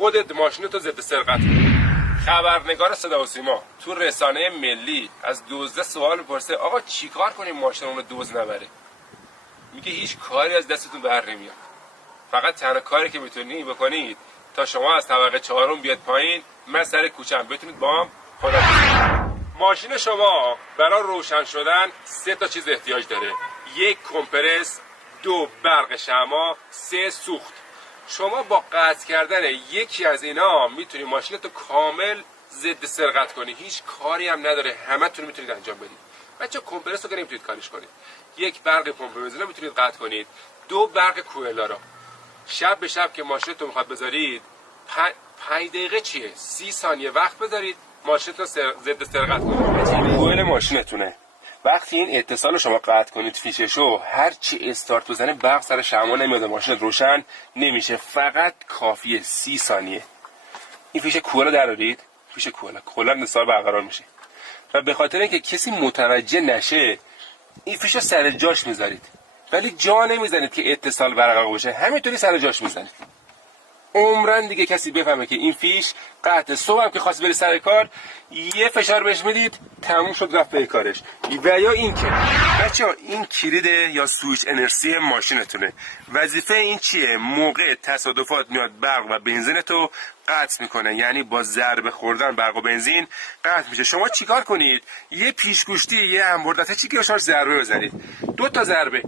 خودت ماشینتو ضد سرقت کنی. خبرنگار صدا و سیما تو رسانه ملی از دزد سوال میپرسه آقا چیکار کنیم ماشینمون رو دزد نبره؟ میگه هیچ کاری از دستتون بر نمیاد. فقط تنها کاری که میتونید بکنید تا شما از طبقه 4 بیاد پایین، من سر کوچه‌ام بتونید با هم خدا. ماشین شما برای روشن شدن 3 تا چیز احتیاج داره: 1 کمپرس، 2 برق شمع، 3 سوخت. شما با قطع کردن یکی از اینا میتونید ماشینتو کامل ضد سرقت کنی. هیچ کاری هم نداره، همتون میتونید انجام بدید. بچه کمپرس رو که نمیتونید کارش کنید. 1 برق پمپ بنزین رو میتونید قطع کنید. 2 برق کوئلا رو شب به شب که ماشینتو میخواد بذارید 5 دقیقه چیه 30 ثانیه وقت بذارید ماشینتو ضد سرقت کنید. کوئل ماشینتونه وقتی این اتصال شما قطع کنید فیششو، هر چی استارت بزنه برق سر شمع نمیاد، ماشین روشن نمیشه. فقط کافیه 30 ثانیه. این فیش کوئل درارید، فیش کوئل نصار برقرار میشه و به خاطر اینکه کسی متوجه نشه این فیشو سر جاش میذارید، ولی جا نمیزنید که اتصال برقرار بشه، همینطوری سر جاش میزنید. عمرن دیگه کسی بفهمه که این فیش قطع. صبح هم که خواست بری سر کار یه فشار بهش میدید تموم شد رفت به کارش. و یا این که بچه‌ها این کلید یا سوئیچ انرژی ماشینتونه. وظیفه این چیه؟ موقع تصادفات میاد برق و بنزینتو قطع میکنه، یعنی با ضربه خوردن برق و بنزین قطع میشه. شما چیکار کنید؟ یه پیشگوشتی یه انبردته چی که شاش ضربه بزنید، 2 تا ضربه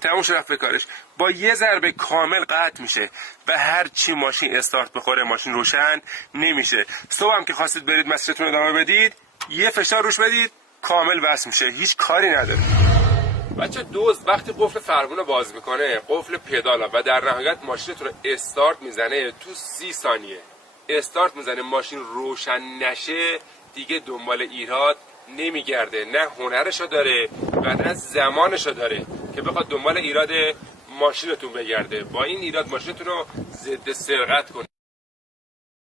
تموم شد رفت به کارش. با یه ضربه کامل قطع میشه و هر چی ماشین استارت بخوره ماشین روشن نمیشه. صبح هم که خواستید برید مسیرتون ادامه بدید یه فشار روش بدید کامل وصل میشه، هیچ کاری نداره. بچه دزد وقتی قفل فرمون رو باز میکنه، قفل پدالا و در نهایت ماشینتون رو استارت میزنه، تو 30 ثانیه استارت میزنه ماشین روشن نشه دیگه دنبال ایراد نمیگرده. نه هنرشو داره و نه زمانشو داره که بخواد دنبال ایراد ماشینتون بگرده. با این ایراد ماشینتون رو ضد سرقت کنه.